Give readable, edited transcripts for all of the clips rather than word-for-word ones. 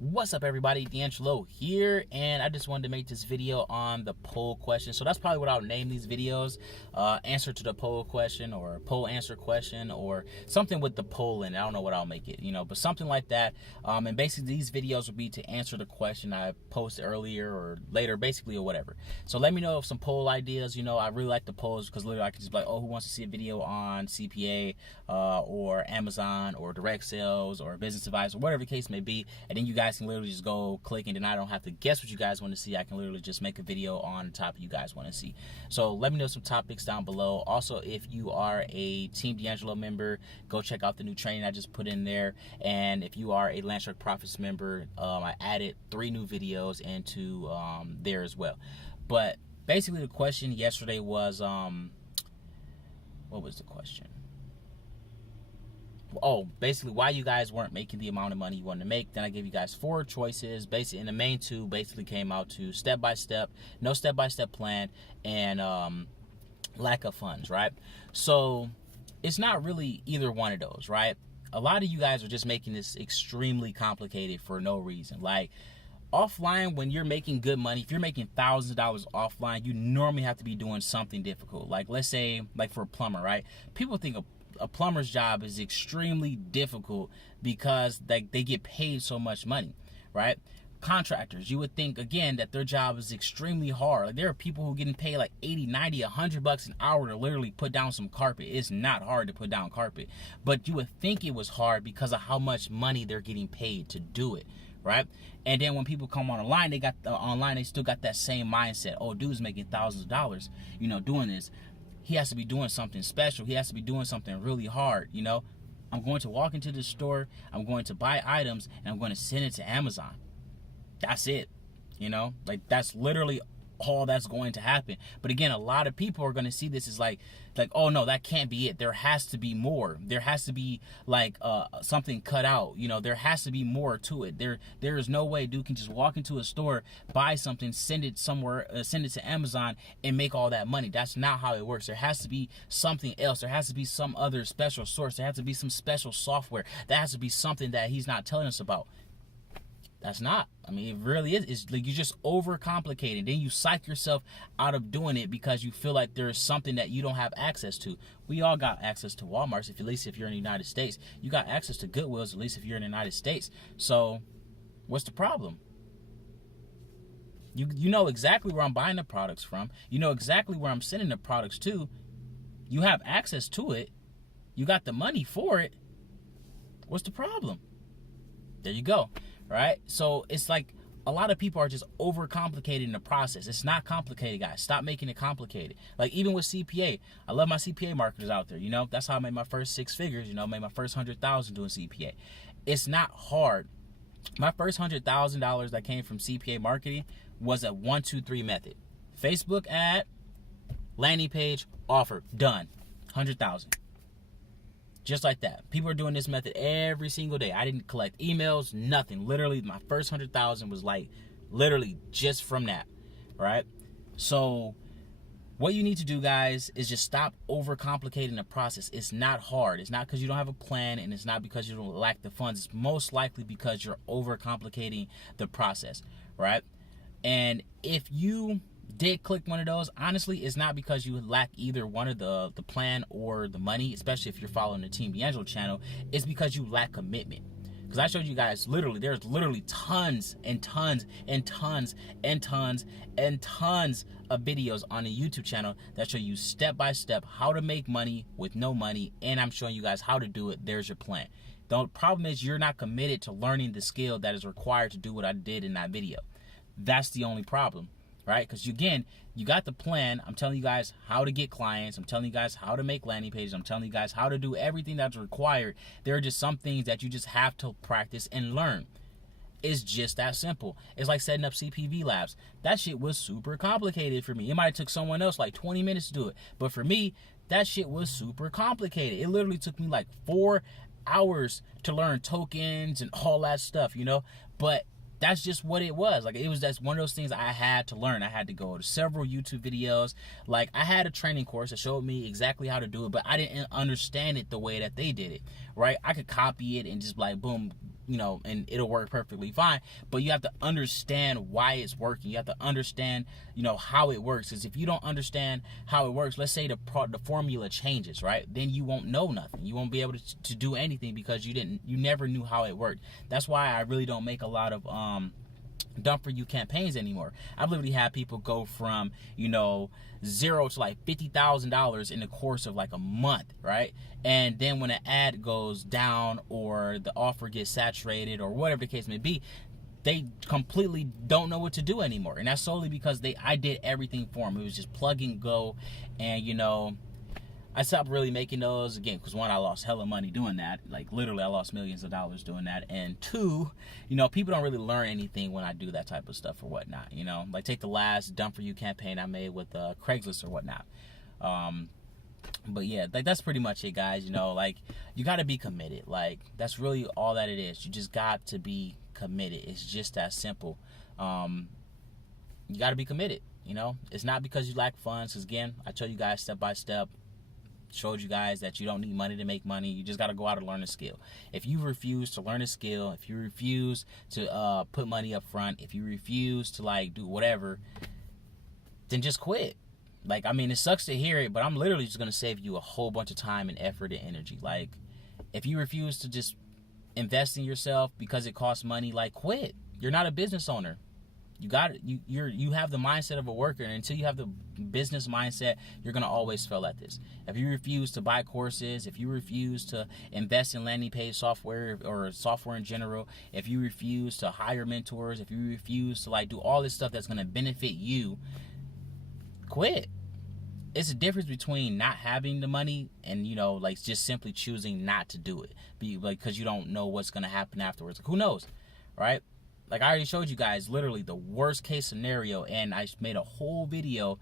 What's up, everybody? DeAngelo here, and I just wanted to make this video on the poll question. So that's probably what I'll name these videos: answer to the poll question, or poll answer question, or something with the poll in it. I don't know what I'll make it, but something like that. And basically these videos will be to answer the question I posted earlier or later, basically, or whatever. So let me know if some poll ideas. I really like the polls because literally I can just be like, oh, who wants to see a video on CPA or Amazon or direct sales or business advice or whatever the case may be, and then you guys can literally just go click, and then I don't have to guess what you guys want to see. I can literally just make a video on the topic you guys want to see. So let me know some topics down below. Also, if you are a Team DeAngelo member, go check out the new training I just put in there. And if you are a Landstruck Profits member, I added 3 new videos into there as well. But basically the question yesterday was, what was the question? Oh, basically why you guys weren't making the amount of money you wanted to make. Then I gave you guys 4 choices. Basically, and the main 2 basically came out to step-by-step, no step-by-step plan, and lack of funds, right? So it's not really either one of those, right? A lot of you guys are just making this extremely complicated for no reason. Like, offline, when you're making good money, if you're making thousands of dollars offline, you normally have to be doing something difficult. Like, let's say, like for a plumber, right? People think a plumber's job is extremely difficult because they get paid so much money, right? Contractors, you would think, again, that their job is extremely hard. Like, there are people who are getting paid like 80, 90, 100 bucks an hour to literally put down some carpet. It's not hard to put down carpet, but you would think it was hard because of how much money they're getting paid to do it, right? And then when people come online, they still got that same mindset. Oh, dude's making thousands of dollars, doing this. He has to be doing something special. He has to be doing something really hard, I'm going to walk into the store, I'm going to buy items, and I'm going to send it to Amazon. That's it, like that's literally all that's going to happen. But again, a lot of people are going to see this as like, oh no, that can't be it. There has to be more. There has to be like something cut out. There has to be more to it. There is no way dude can just walk into a store, buy something, send it somewhere, send it to Amazon, and make all that money. That's not how it works. There has to be something else. There has to be some other special source. There has to be some special software. There has to be something that he's not telling us about. That's not. I mean, it really is. It's like you just overcomplicate it. Then you psych yourself out of doing it because you feel like there's something that you don't have access to. We all got access to Walmarts, at least if you're in the United States. You got access to Goodwills, at least if you're in the United States. So what's the problem? You know exactly where I'm buying the products from. You know exactly where I'm sending the products to. You have access to it. You got the money for it. What's the problem? There you go. Right? So it's like a lot of people are just overcomplicating the process. It's not complicated, guys. Stop making it complicated. Like, even with CPA, I love my CPA marketers out there. That's how I made my first 6 figures. Made my first $100,000 doing CPA. It's not hard. My first $100,000 that came from CPA marketing was a 1, 2, 3 method. Facebook ad, landing page, offer, done. 100,000. Just like that. People are doing this method every single day. I didn't collect emails, nothing. Literally, my first 100,000 was like literally just from that, right? So what you need to do, guys, is just stop overcomplicating the process. It's not hard. It's not because you don't have a plan, and it's not because you don't lack the funds. It's most likely because you're overcomplicating the process, right? And if you did click one of those, honestly, it's not because you lack either one of the plan or the money, especially if you're following the Team DeAngelo channel. It's because you lack commitment. Because I showed you guys, there's literally tons and tons and tons and tons and tons of videos on the YouTube channel that show you step by step how to make money with no money, and I'm showing you guys how to do it. There's your plan. The problem is you're not committed to learning the skill that is required to do what I did in that video. That's the only problem. Right? Because again, you got the plan. I'm telling you guys how to get clients. I'm telling you guys how to make landing pages. I'm telling you guys how to do everything that's required. There are just some things that you just have to practice and learn. It's just that simple. It's like setting up CPV labs. That shit was super complicated for me. It might have took someone else like 20 minutes to do it. But for me, that shit was super complicated. It literally took me like 4 hours to learn tokens and all that stuff, But that's just what it was. Like, that's one of those things I had to learn. I had to go to several YouTube videos. Like, I had a training course that showed me exactly how to do it, but I didn't understand it the way that they did it, right? I could copy it and just like, boom, and it'll work perfectly fine. But you have to understand why it's working. You have to understand, how it works. Because if you don't understand how it works, let's say the formula changes, right? Then you won't know nothing. You won't be able to do anything because you never knew how it worked. That's why I really don't make a lot of done for you campaigns anymore. I've literally had people go from zero to like $50,000 in the course of like a month, right? And then when an ad goes down or the offer gets saturated or whatever the case may be, they completely don't know what to do anymore. And that's solely because I did everything for them. It was just plug and go. And I stopped really making those again because one, I lost hella money doing that. Like literally I lost millions of dollars doing that. And two, people don't really learn anything when I do that type of stuff or whatnot. Like take the last Done For You campaign I made with Craigslist or whatnot. But yeah, like that's pretty much it, guys. Like you got to be committed. Like that's really all that it is. You just got to be committed. It's just that simple. You got to be committed. It's not because you lack funds. Because again, I told you guys step by step. Showed you guys that you don't need money to make money. You just got to go out and learn a skill. If you refuse to learn a skill, if you refuse to put money up front, if you refuse to like do whatever, then just quit. Like, I mean, it sucks to hear it, but I'm literally just going to save you a whole bunch of time and effort and energy. Like, if you refuse to just invest in yourself because it costs money, like quit. You're not a business owner. You have the mindset of a worker, and until you have the business mindset, you're gonna always fail at this. If you refuse to buy courses, if you refuse to invest in landing page software or software in general, if you refuse to hire mentors, if you refuse to like do all this stuff that's gonna benefit you, quit. It's a difference between not having the money and like just simply choosing not to do it, because you don't know what's gonna happen afterwards. Like, who knows, right? Like I already showed you guys literally the worst case scenario, and I made a whole video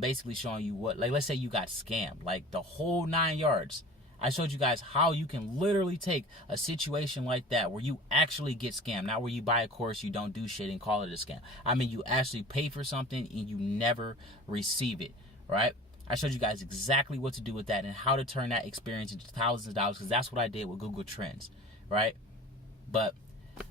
basically showing you what, like let's say you got scammed, like the whole 9 yards. I showed you guys how you can literally take a situation like that where you actually get scammed, not where you buy a course, you don't do shit and call it a scam. I mean, you actually pay for something and you never receive it, right? I showed you guys exactly what to do with that and how to turn that experience into thousands of dollars, because that's what I did with Google Trends, right? But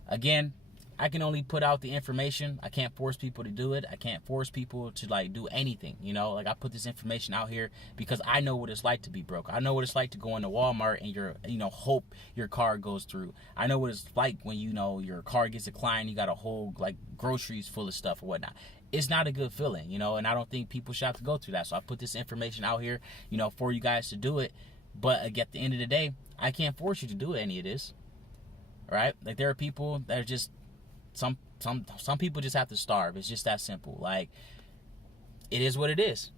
again, I can only put out the information. I can't force people to do it. I can't force people to like do anything, Like I put this information out here because I know what it's like to be broke. I know what it's like to go into Walmart and hope your car goes through. I know what it's like when your car gets declined, you got a whole like groceries full of stuff or whatnot. It's not a good feeling, and I don't think people should have to go through that. So I put this information out here, for you guys to do it. But at the end of the day, I can't force you to do any of this. Right? Like there are people that are just some people just have to starve. It's just that simple. Like it is what it is,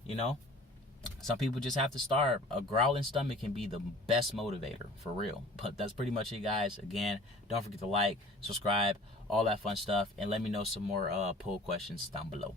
Some people just have to starve. A growling stomach can be the best motivator, for real. But that's pretty much it, guys. Again, don't forget to like, subscribe, all that fun stuff, and let me know some more poll questions down below.